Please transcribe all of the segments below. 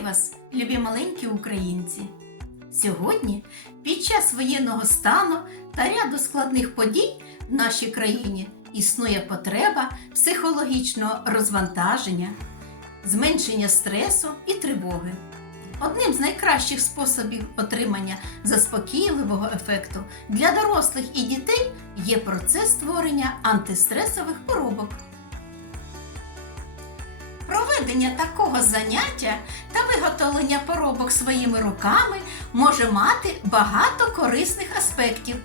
Вітаю вас, любі маленькі українці! Сьогодні, під час воєнного стану та ряду складних подій в нашій країні існує потреба психологічного розвантаження, зменшення стресу і тривоги. Одним з найкращих способів отримання заспокійливого ефекту для дорослих і дітей є процес створення антистресових поробок. Проведення такого заняття та виготовлення поробок своїми руками може мати багато корисних аспектів.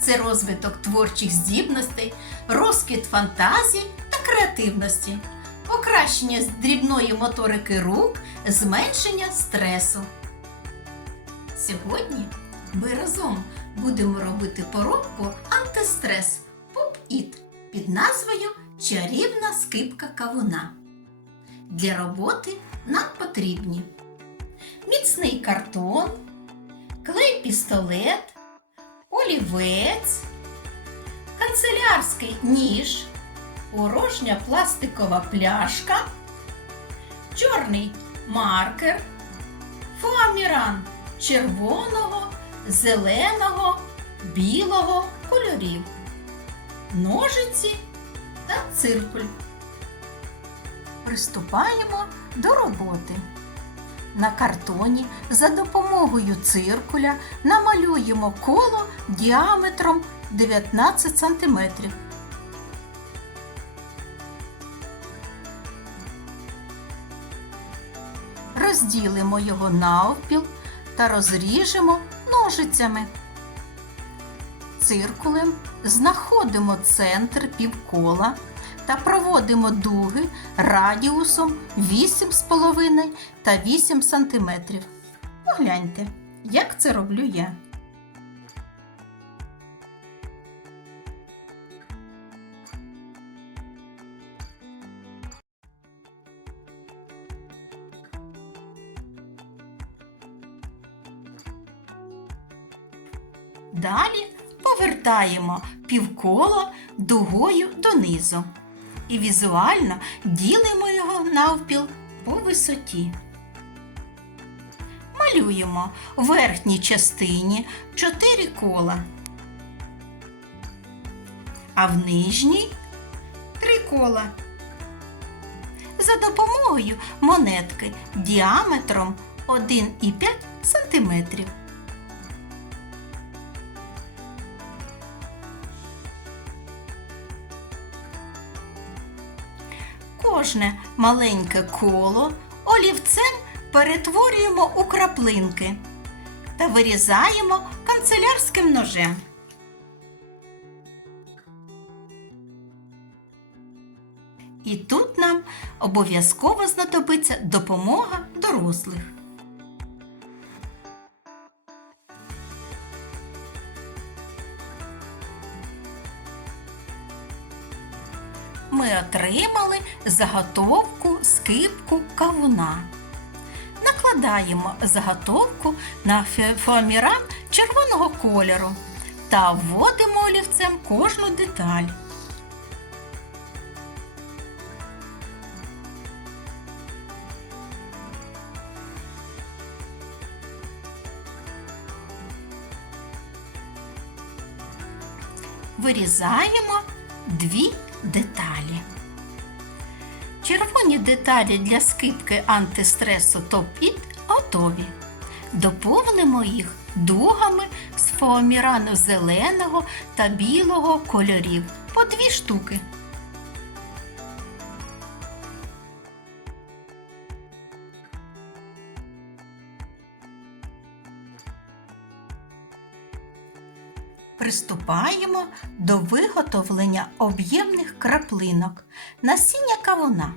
Це розвиток творчих здібностей, розквіт фантазії та креативності, покращення дрібної моторики рук, зменшення стресу. Сьогодні ми разом будемо робити поробку антистрес Pop-It під назвою Чарівна скипка кавуна. Для роботи нам потрібні. Міцний картон, клей пістолет, олівець, канцелярський ніж, порожня пластикова пляшка, чорний маркер, фоаміран червоного, зеленого, білого кольорів, ножиці та циркуль приступаємо до роботи. На картоні за допомогою циркуля намалюємо коло діаметром 19 см. Розділимо його навпіл та розріжемо ножицями. Циркулем знаходимо центр півкола та проводимо дуги радіусом 8,5 та 8 см. Погляньте, як це роблю я. Далі повертаємо півкола дугою донизу і візуально ділимо його навпіл по висоті. Малюємо в верхній частині 4 кола, а в нижній 3 кола. За допомогою монетки діаметром 1,5 см. Кожне маленьке коло олівцем перетворюємо у краплинки та вирізаємо канцелярським ножем. І тут нам обов'язково знадобиться допомога дорослих. Ми отримали заготовку скипку кавуна. Накладаємо заготовку на фоаміран червоного кольору та вводимо олівцем кожну деталь. Вирізаємо дві деталі. Червоні деталі для скипки антистресу топ-іт готові. Доповнимо їх дугами з фоамірану зеленого та білого кольорів по дві штуки. Приступаємо до виготовлення об'ємних краплинок насіння кавуна.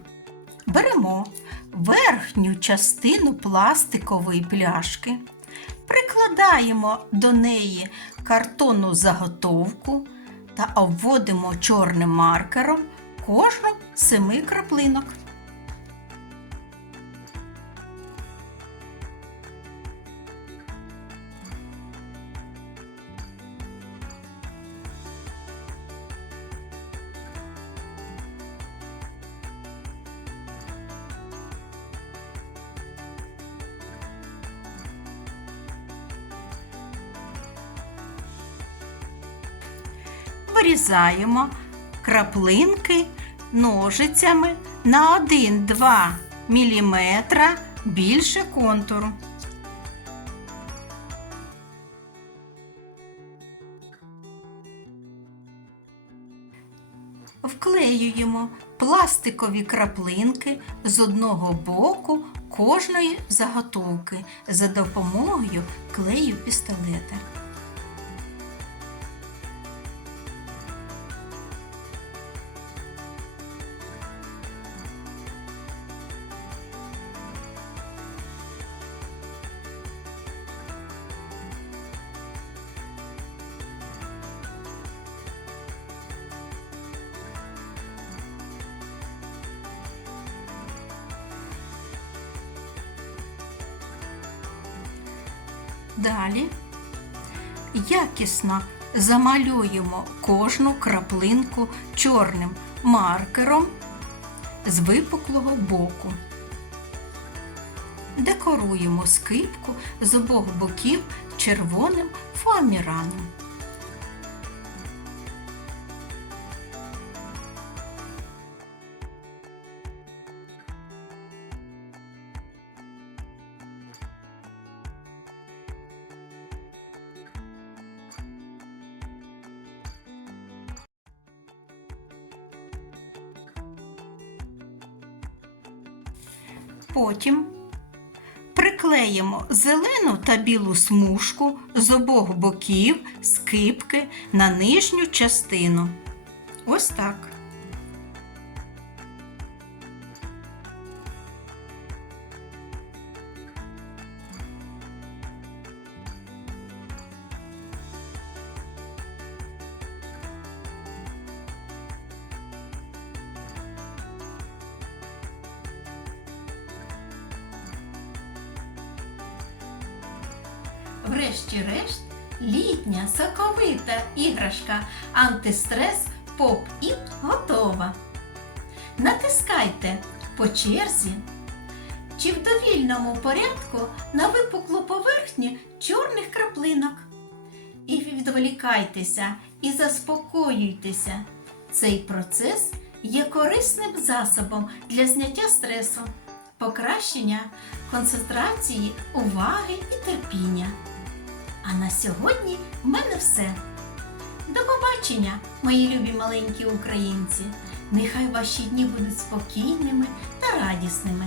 Беремо верхню частину пластикової пляшки, прикладаємо до неї картонну заготовку та обводимо чорним маркером кожну семи краплинок. Вирізаємо краплинки ножицями на 1-2 мм більше контуру. Вклеюємо пластикові краплинки з одного боку кожної заготовки за допомогою клею пістолета. Далі якісно замалюємо кожну краплинку чорним маркером з випуклого боку. Декоруємо скипку з обох боків червоним фоаміраном. Потім приклеїмо зелену та білу смужку з обох боків скипки на нижню частину. Ось так. Врешті-решт, літня соковита іграшка антистрес Поп-Іт готова. Натискайте по черзі чи в довільному порядку на випуклу поверхню чорних краплинок. І відволікайтеся і заспокоюйтеся. Цей процес є корисним засобом для зняття стресу, покращення концентрації, уваги і терпіння. А на сьогодні в мене все. До побачення, мої любі маленькі українці! Нехай ваші дні будуть спокійними та радісними,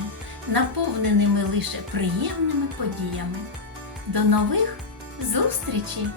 наповненими лише приємними подіями. До нових зустрічей!